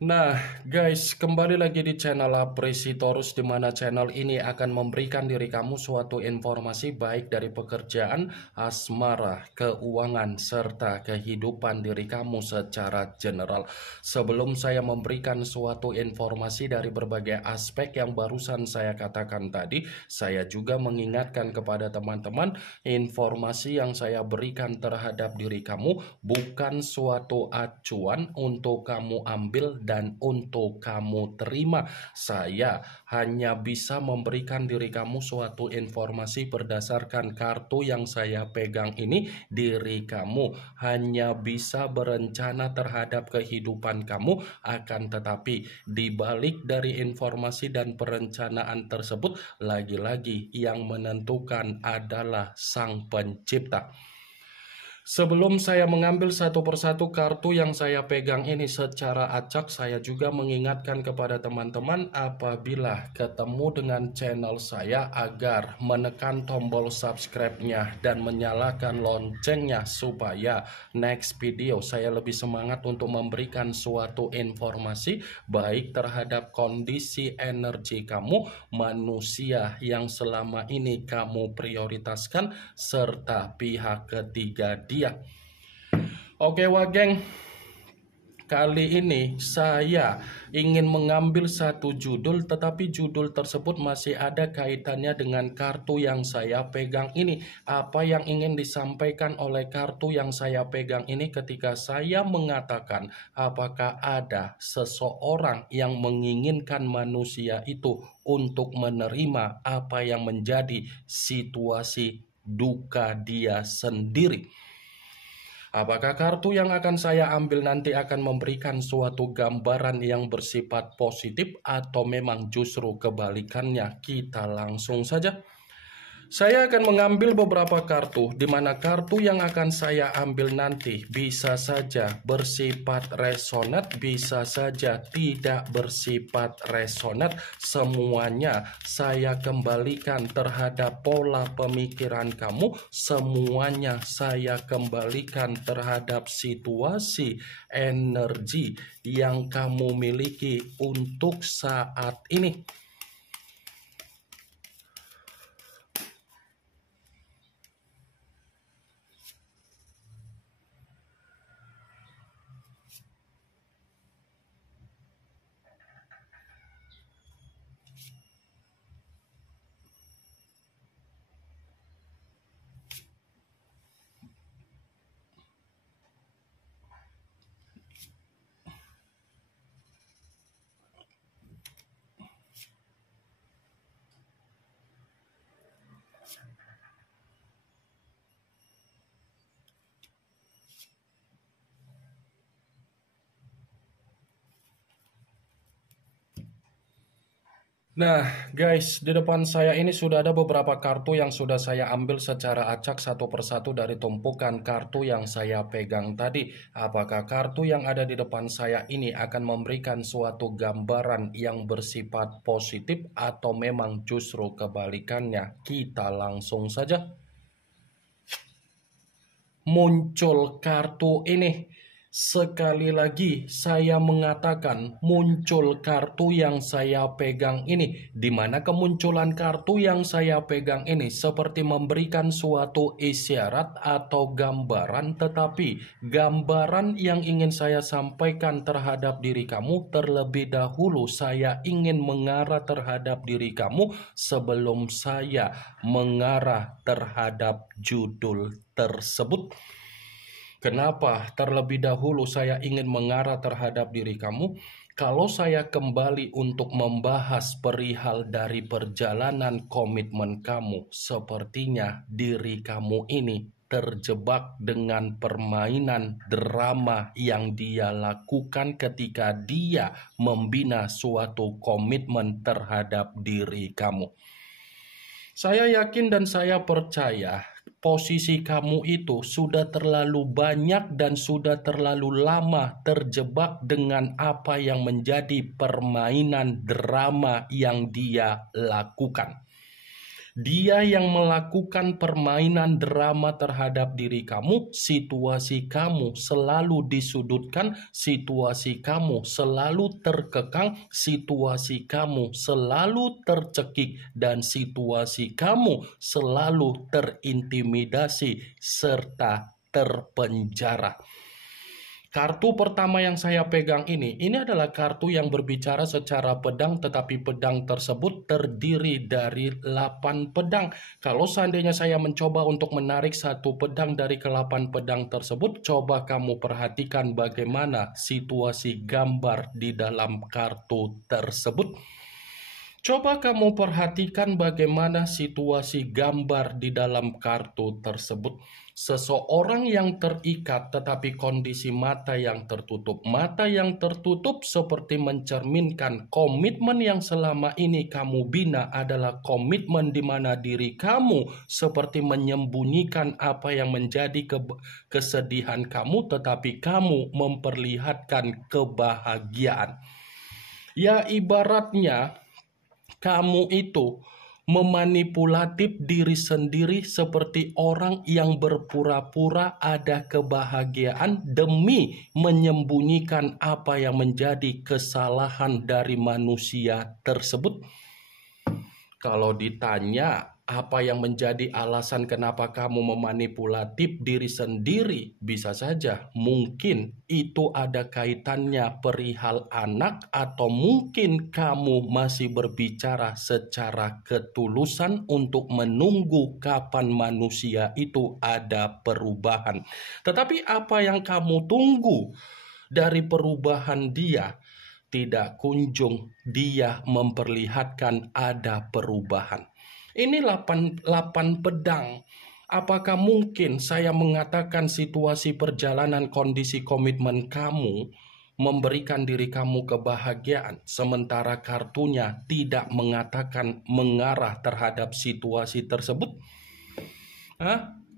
Nah, guys, kembali lagi di channel Apresitorus, di mana channel ini akan memberikan diri kamu suatu informasi baik dari pekerjaan, asmara, keuangan, serta kehidupan diri kamu secara general. Sebelum saya memberikan suatu informasi dari berbagai aspek yang barusan saya katakan tadi, saya juga mengingatkan kepada teman-teman, informasi yang saya berikan terhadap diri kamu bukan suatu acuan untuk kamu ambil dan untuk kamu terima. Saya hanya bisa memberikan diri kamu suatu informasi berdasarkan kartu yang saya pegang ini. Diri kamu hanya bisa berencana terhadap kehidupan kamu, akan tetapi di balik dari informasi dan perencanaan tersebut, lagi-lagi yang menentukan adalah Sang Pencipta. Sebelum saya mengambil satu persatu kartu yang saya pegang ini secara acak, saya juga mengingatkan kepada teman-teman apabila ketemu dengan channel saya agar menekan tombol subscribe-nya dan menyalakan loncengnya supaya next video saya lebih semangat untuk memberikan suatu informasi baik terhadap kondisi energi kamu, manusia yang selama ini kamu prioritaskan, serta pihak ketiga dia. Oke Wageng, kali ini saya ingin mengambil satu judul, tetapi judul tersebut masih ada kaitannya dengan kartu yang saya pegang ini. Apa yang ingin disampaikan oleh kartu yang saya pegang ini ketika saya mengatakan apakah ada seseorang yang menginginkan manusia itu untuk menerima apa yang menjadi situasi duka dia sendiri. Apakah kartu yang akan saya ambil nanti akan memberikan suatu gambaran yang bersifat positif atau memang justru kebalikannya? Kita langsung saja. Saya akan mengambil beberapa kartu, di mana kartu yang akan saya ambil nanti bisa saja bersifat resonat, bisa saja tidak bersifat resonat. Semuanya saya kembalikan terhadap pola pemikiran kamu, semuanya saya kembalikan terhadap situasi energi yang kamu miliki untuk saat ini. Nah guys, di depan saya ini sudah ada beberapa kartu yang sudah saya ambil secara acak satu persatu dari tumpukan kartu yang saya pegang tadi. Apakah kartu yang ada di depan saya ini akan memberikan suatu gambaran yang bersifat positif atau memang justru kebalikannya? Kita langsung saja. Muncul kartu ini. Sekali lagi saya mengatakan muncul kartu yang saya pegang ini, di mana kemunculan kartu yang saya pegang ini seperti memberikan suatu isyarat atau gambaran, tetapi gambaran yang ingin saya sampaikan terhadap diri kamu terlebih dahulu saya ingin mengarah terhadap diri kamu sebelum saya mengarah terhadap judul tersebut. Kenapa terlebih dahulu saya ingin mengarah terhadap diri kamu? Kalau saya kembali untuk membahas perihal dari perjalanan komitmen kamu, sepertinya diri kamu ini terjebak dengan permainan drama yang dia lakukan ketika dia membina suatu komitmen terhadap diri kamu. Saya yakin dan saya percaya posisi kamu itu sudah terlalu banyak dan sudah terlalu lama terjebak dengan apa yang menjadi permainan drama yang dia lakukan. Dia yang melakukan permainan drama terhadap diri kamu, situasi kamu selalu disudutkan, situasi kamu selalu terkekang, situasi kamu selalu tercekik, dan situasi kamu selalu terintimidasi serta terpenjara. Kartu pertama yang saya pegang ini adalah kartu yang berbicara secara pedang, tetapi pedang tersebut terdiri dari 8 pedang. Kalau seandainya saya mencoba untuk menarik satu pedang dari ke-8 pedang tersebut, coba kamu perhatikan bagaimana situasi gambar di dalam kartu tersebut. Coba kamu perhatikan bagaimana situasi gambar di dalam kartu tersebut. Seseorang yang terikat tetapi kondisi mata yang tertutup. Mata yang tertutup seperti mencerminkan komitmen yang selama ini kamu bina adalah komitmen di mana diri kamu seperti menyembunyikan apa yang menjadi kesedihan kamu, tetapi kamu memperlihatkan kebahagiaan. Ya, ibaratnya kamu itu memanipulatif diri sendiri seperti orang yang berpura-pura ada kebahagiaan demi menyembunyikan apa yang menjadi kesalahan dari manusia tersebut. Kalau ditanya apa yang menjadi alasan kenapa kamu memanipulatif diri sendiri, bisa saja mungkin itu ada kaitannya perihal anak, atau mungkin kamu masih berbicara secara ketulusan untuk menunggu kapan manusia itu ada perubahan. Tetapi apa yang kamu tunggu dari perubahan dia? Tidak kunjung dia memperlihatkan ada perubahan. Ini 8 pedang. Apakah mungkin saya mengatakan situasi perjalanan kondisi komitmen kamu memberikan diri kamu kebahagiaan, sementara kartunya tidak mengatakan mengarah terhadap situasi tersebut?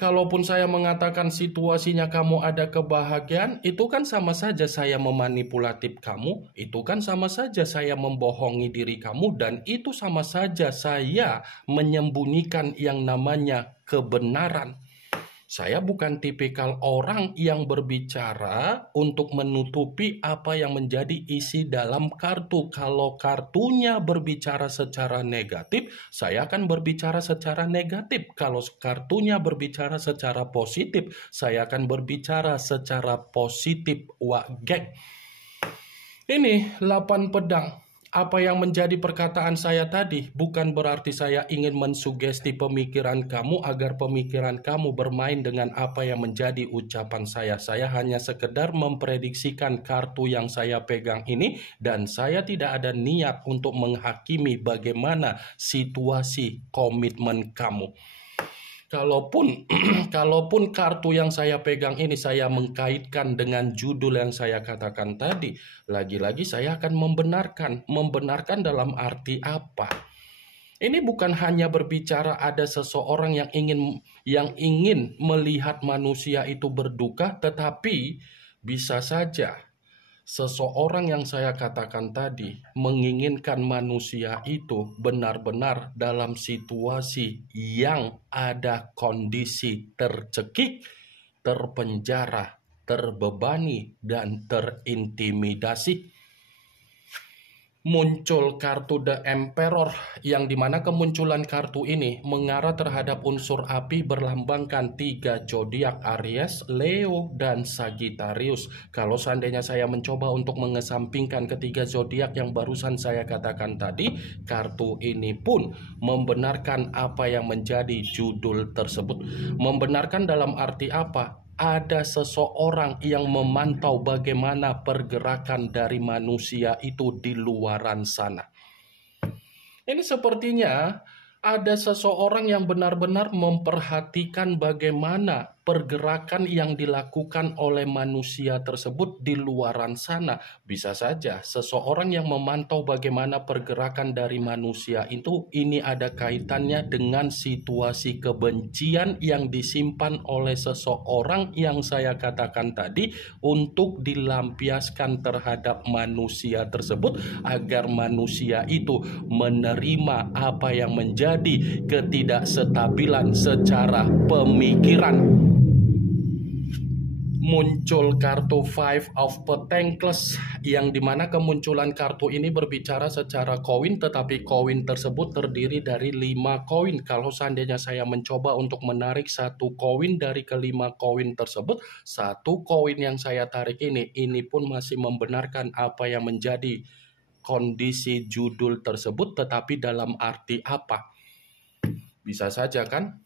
Kalaupun saya mengatakan situasinya kamu ada kebahagiaan, itu kan sama saja saya memanipulatif kamu, itu kan sama saja saya membohongi diri kamu, dan itu sama saja saya menyembunyikan yang namanya kebenaran. Saya bukan tipikal orang yang berbicara untuk menutupi apa yang menjadi isi dalam kartu. Kalau kartunya berbicara secara negatif, saya akan berbicara secara negatif. Kalau kartunya berbicara secara positif, saya akan berbicara secara positif. Geng. Ini 8 pedang. Apa yang menjadi perkataan saya tadi bukan berarti saya ingin mensugesti pemikiran kamu agar pemikiran kamu bermain dengan apa yang menjadi ucapan saya. Saya hanya sekedar memprediksikan kartu yang saya pegang ini, dan saya tidak ada niat untuk menghakimi bagaimana situasi komitmen kamu. Kalaupun kartu yang saya pegang ini saya mengkaitkan dengan judul yang saya katakan tadi, lagi-lagi saya akan membenarkan dalam arti apa? Ini bukan hanya berbicara ada seseorang yang ingin melihat manusia itu berduka, tetapi bisa saja seseorang yang saya katakan tadi menginginkan manusia itu benar-benar dalam situasi yang ada kondisi tercekik, terpenjara, terbebani, dan terintimidasi. Muncul kartu The Emperor, yang dimana kemunculan kartu ini mengarah terhadap unsur api berlambangkan 3 zodiak, Aries, Leo, dan Sagittarius. Kalau seandainya saya mencoba untuk mengesampingkan ketiga zodiak yang barusan saya katakan tadi, kartu ini pun membenarkan apa yang menjadi judul tersebut. Membenarkan dalam arti apa? Ada seseorang yang memantau bagaimana pergerakan dari manusia itu di luaran sana. Ini sepertinya ada seseorang yang benar-benar memperhatikan bagaimana pergerakan yang dilakukan oleh manusia tersebut di luaran sana. Bisa saja seseorang yang memantau bagaimana pergerakan dari manusia itu, ini ada kaitannya dengan situasi kebencian yang disimpan oleh seseorang yang saya katakan tadi untuk dilampiaskan terhadap manusia tersebut agar manusia itu menerima apa yang menjadi ketidakstabilan secara pemikiran. Muncul kartu Five of Pentacles yang dimana kemunculan kartu ini berbicara secara koin, tetapi koin tersebut terdiri dari 5 koin. Kalau seandainya saya mencoba untuk menarik satu koin dari kelima koin tersebut, satu koin yang saya tarik ini pun masih membenarkan apa yang menjadi kondisi judul tersebut, tetapi dalam arti apa? Bisa saja kan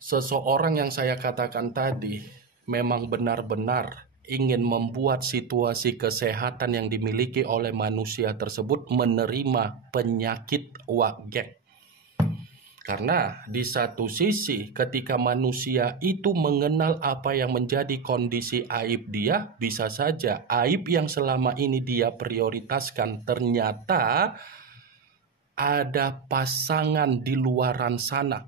seseorang yang saya katakan tadi memang benar-benar ingin membuat situasi kesehatan yang dimiliki oleh manusia tersebut menerima penyakit wagek. Karena di satu sisi ketika manusia itu mengenal apa yang menjadi kondisi aib dia, bisa saja aib yang selama ini dia prioritaskan ternyata ada pasangan di luaran sana.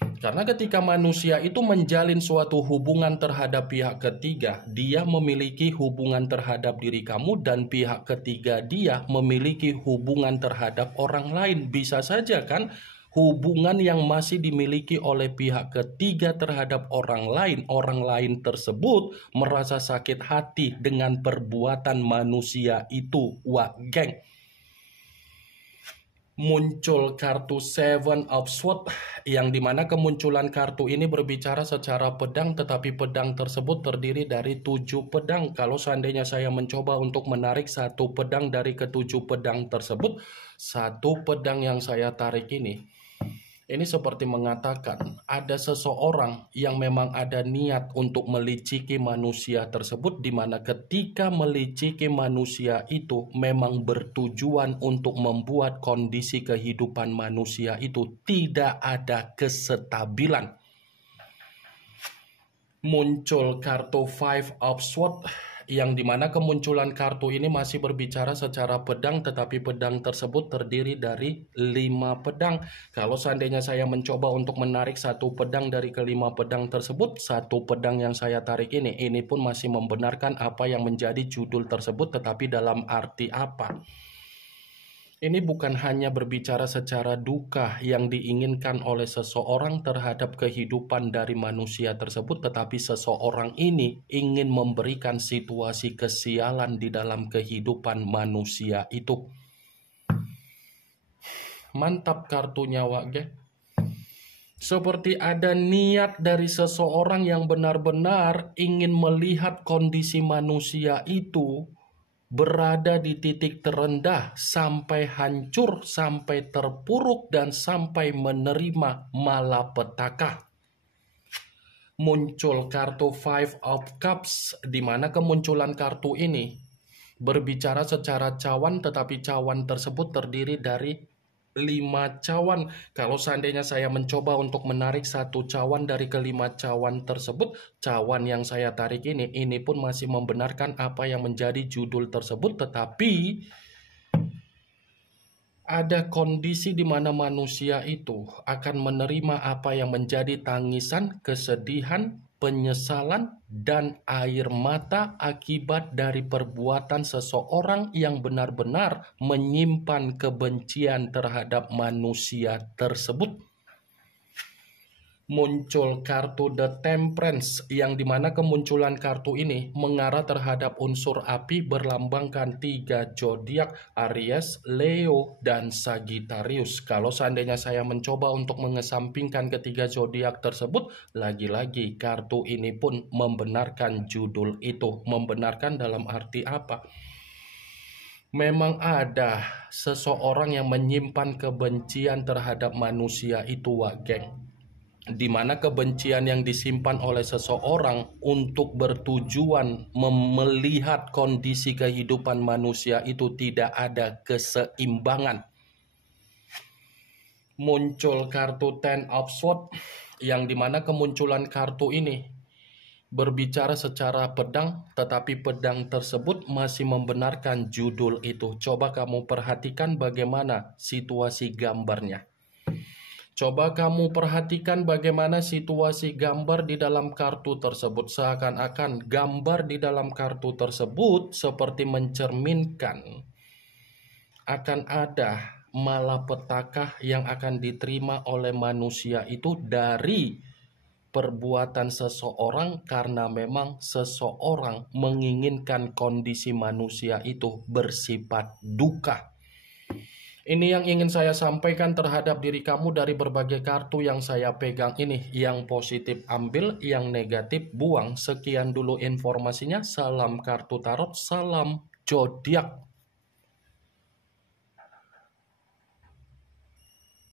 Karena ketika manusia itu menjalin suatu hubungan terhadap pihak ketiga, dia memiliki hubungan terhadap diri kamu dan pihak ketiga dia memiliki hubungan terhadap orang lain. Bisa saja kan hubungan yang masih dimiliki oleh pihak ketiga terhadap orang lain tersebut merasa sakit hati dengan perbuatan manusia itu. Wah, geng. Muncul kartu Seven of Swords yang dimana kemunculan kartu ini berbicara secara pedang, tetapi pedang tersebut terdiri dari 7 pedang. Kalau seandainya saya mencoba untuk menarik satu pedang dari ketujuh pedang tersebut, satu pedang yang saya tarik ini seperti mengatakan ada seseorang yang memang ada niat untuk meliciki manusia tersebut, di mana ketika meliciki manusia itu memang bertujuan untuk membuat kondisi kehidupan manusia itu tidak ada kestabilan. Muncul kartu Five of Swords yang dimana kemunculan kartu ini masih berbicara secara pedang, tetapi pedang tersebut terdiri dari 5 pedang. Kalau seandainya saya mencoba untuk menarik satu pedang dari kelima pedang tersebut, satu pedang yang saya tarik ini pun masih membenarkan apa yang menjadi judul tersebut, tetapi dalam arti apa? Ini bukan hanya berbicara secara duka yang diinginkan oleh seseorang terhadap kehidupan dari manusia tersebut, tetapi seseorang ini ingin memberikan situasi kesialan di dalam kehidupan manusia itu. Mantap kartunya, Wage. Seperti ada niat dari seseorang yang benar-benar ingin melihat kondisi manusia itu berada di titik terendah sampai hancur, sampai terpuruk, dan sampai menerima malapetaka. Muncul kartu Five of Cups, di mana kemunculan kartu ini berbicara secara cawan, tetapi cawan tersebut terdiri dari 5 cawan. Kalau seandainya saya mencoba untuk menarik satu cawan dari kelima cawan tersebut, cawan yang saya tarik ini pun masih membenarkan apa yang menjadi judul tersebut, tetapi ada kondisi di mana manusia itu akan menerima apa yang menjadi tangisan, kesedihan, penyesalan, dan air mata akibat dari perbuatan seseorang yang benar-benar menyimpan kebencian terhadap manusia tersebut. Muncul kartu The Temperance yang dimana kemunculan kartu ini mengarah terhadap unsur api berlambangkan 3 zodiak, Aries, Leo, dan Sagittarius. Kalau seandainya saya mencoba untuk mengesampingkan ketiga zodiak tersebut, lagi-lagi kartu ini pun membenarkan judul itu. Membenarkan dalam arti apa? Memang ada seseorang yang menyimpan kebencian terhadap manusia itu, geng. Di mana kebencian yang disimpan oleh seseorang untuk bertujuan melihat kondisi kehidupan manusia itu tidak ada keseimbangan. Muncul kartu Ten of Swords yang dimana kemunculan kartu ini berbicara secara pedang, tetapi pedang tersebut masih membenarkan judul itu. Coba kamu perhatikan bagaimana situasi gambarnya. Coba kamu perhatikan bagaimana situasi gambar di dalam kartu tersebut. Seakan-akan gambar di dalam kartu tersebut seperti mencerminkan akan ada malapetaka yang akan diterima oleh manusia itu dari perbuatan seseorang, karena memang seseorang menginginkan kondisi manusia itu bersifat duka. Ini yang ingin saya sampaikan terhadap diri kamu dari berbagai kartu yang saya pegang ini. Yang positif ambil, yang negatif buang. Sekian dulu informasinya. Salam kartu tarot, salam zodiak.